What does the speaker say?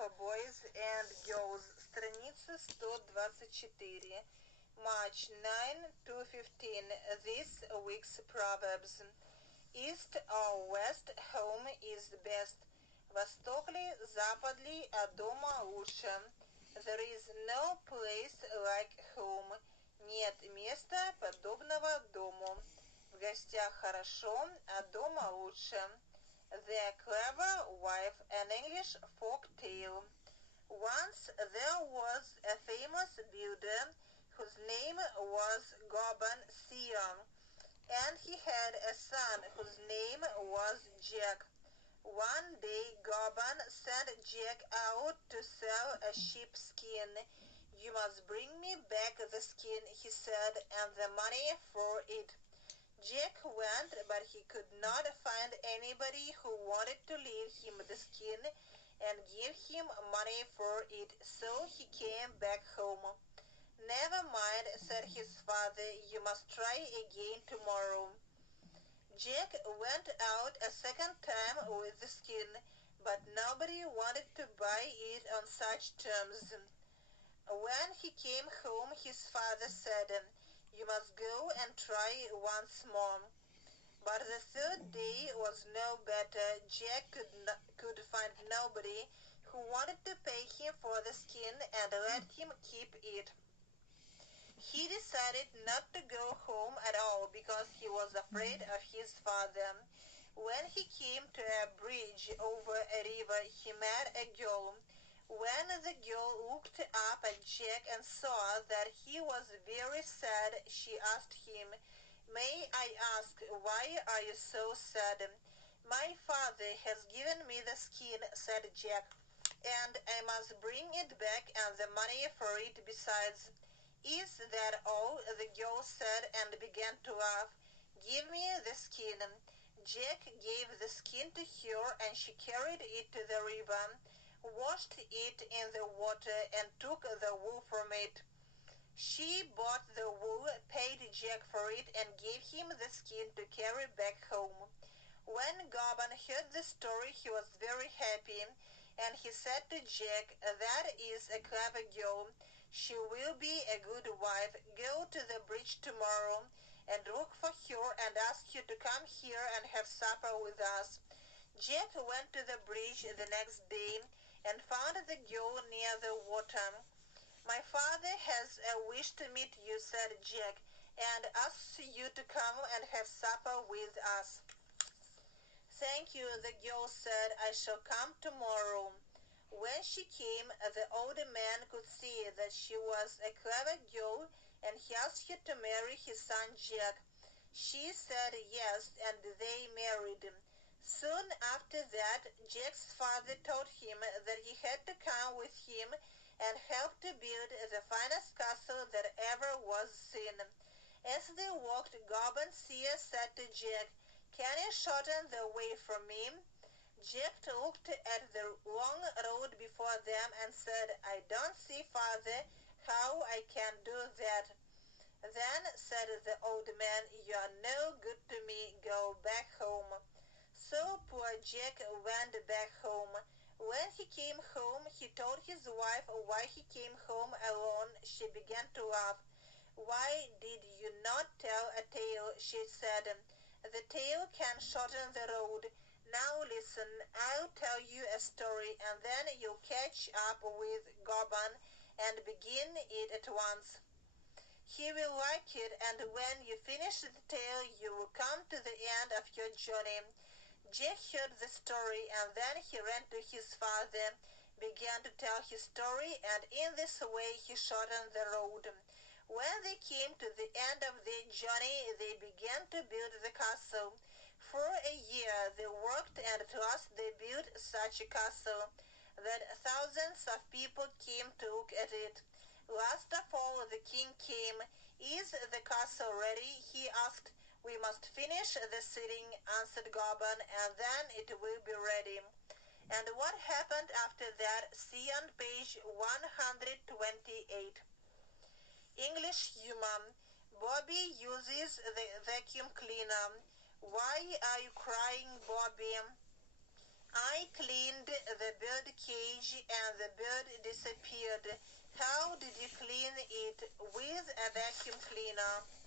Boys and Girls, страница 124, March 9 to 15, this week's Proverbs. East or west, home is best. Восток ли, запад ли, а дома лучше. There is no place like home. Нет места, подобного дому. В гостях хорошо, а дома лучше. The Clever Wife, an English folk tale. Once there was a famous builder whose name was Goban Sion, and he had a son whose name was Jack. One day Goban sent Jack out to sell a sheepskin. "You must bring me back the skin," he said, "and the money for it." Jack went, but he could not find anybody who wanted to leave him the skin and give him money for it, so he came back home. "Never mind," said his father, "you must try again tomorrow." Jack went out a second time with the skin, but nobody wanted to buy it on such terms. When he came home, his father said, "You must go and try once more." But the third day was no better. Jack could find nobody who wanted to pay him for the skin and let him keep it. He decided not to go home at all because he was afraid of his father. When he came to a bridge over a river, he met a girl. When the girl looked up at Jack and saw that he was very sad, she asked him, "May I ask, why are you so sad?" "My father has given me the skin," said Jack, "and I must bring it back and the money for it besides." "Is that all?" the girl said and began to laugh. "Give me the skin." Jack gave the skin to her and she carried it to the river, washed it in the water, and took the wool from it. She bought the wool, paid Jack for it, and gave him the skin to carry back home. When Goban heard the story, he was very happy, and he said to Jack, "That is a clever girl. She will be a good wife. Go to the bridge tomorrow and look for her and ask her to come here and have supper with us." Jack went to the bridge the next day and found the girl near the water. "My father has a wish to meet you," said Jack, "and asks you to come and have supper with us." "Thank you," the girl said. "I shall come tomorrow." When she came, the old man could see that she was a clever girl, and he asked her to marry his son Jack. She said yes, and they married. Soon after that, Jack's father told him that he had to come with him and help to build the finest castle that ever was seen. As they walked, Goban Seer said to Jack, "Can you shorten the way for me?" Jack looked at the long road before them and said, "I don't see, father, how I can do that." "Then," said the old man, "you are no good to me. Go back home." So poor Jack went back home. When he came home, he told his wife why he came home alone. She began to laugh. "Why did you not tell a tale?" she said. "The tale can shorten the road. Now listen, I'll tell you a story, and then you'll catch up with Goban and begin it at once. He will like it, and when you finish the tale, you will come to the end of your journey." Jack heard the story, and then he ran to his father, began to tell his story, and in this way he shortened the road. When they came to the end of their journey, they began to build the castle. For a year they worked, and at last they built such a castle that thousands of people came to look at it. Last of all the king came. "Is the castle ready?" he asked. "We must finish the ceiling," answered Goban, "and then it will be ready." And what happened after that, see on page 128. English humor. Bobby uses the vacuum cleaner. "Why are you crying, Bobby?" "I cleaned the bird cage and the bird disappeared. How did you clean it? With a vacuum cleaner.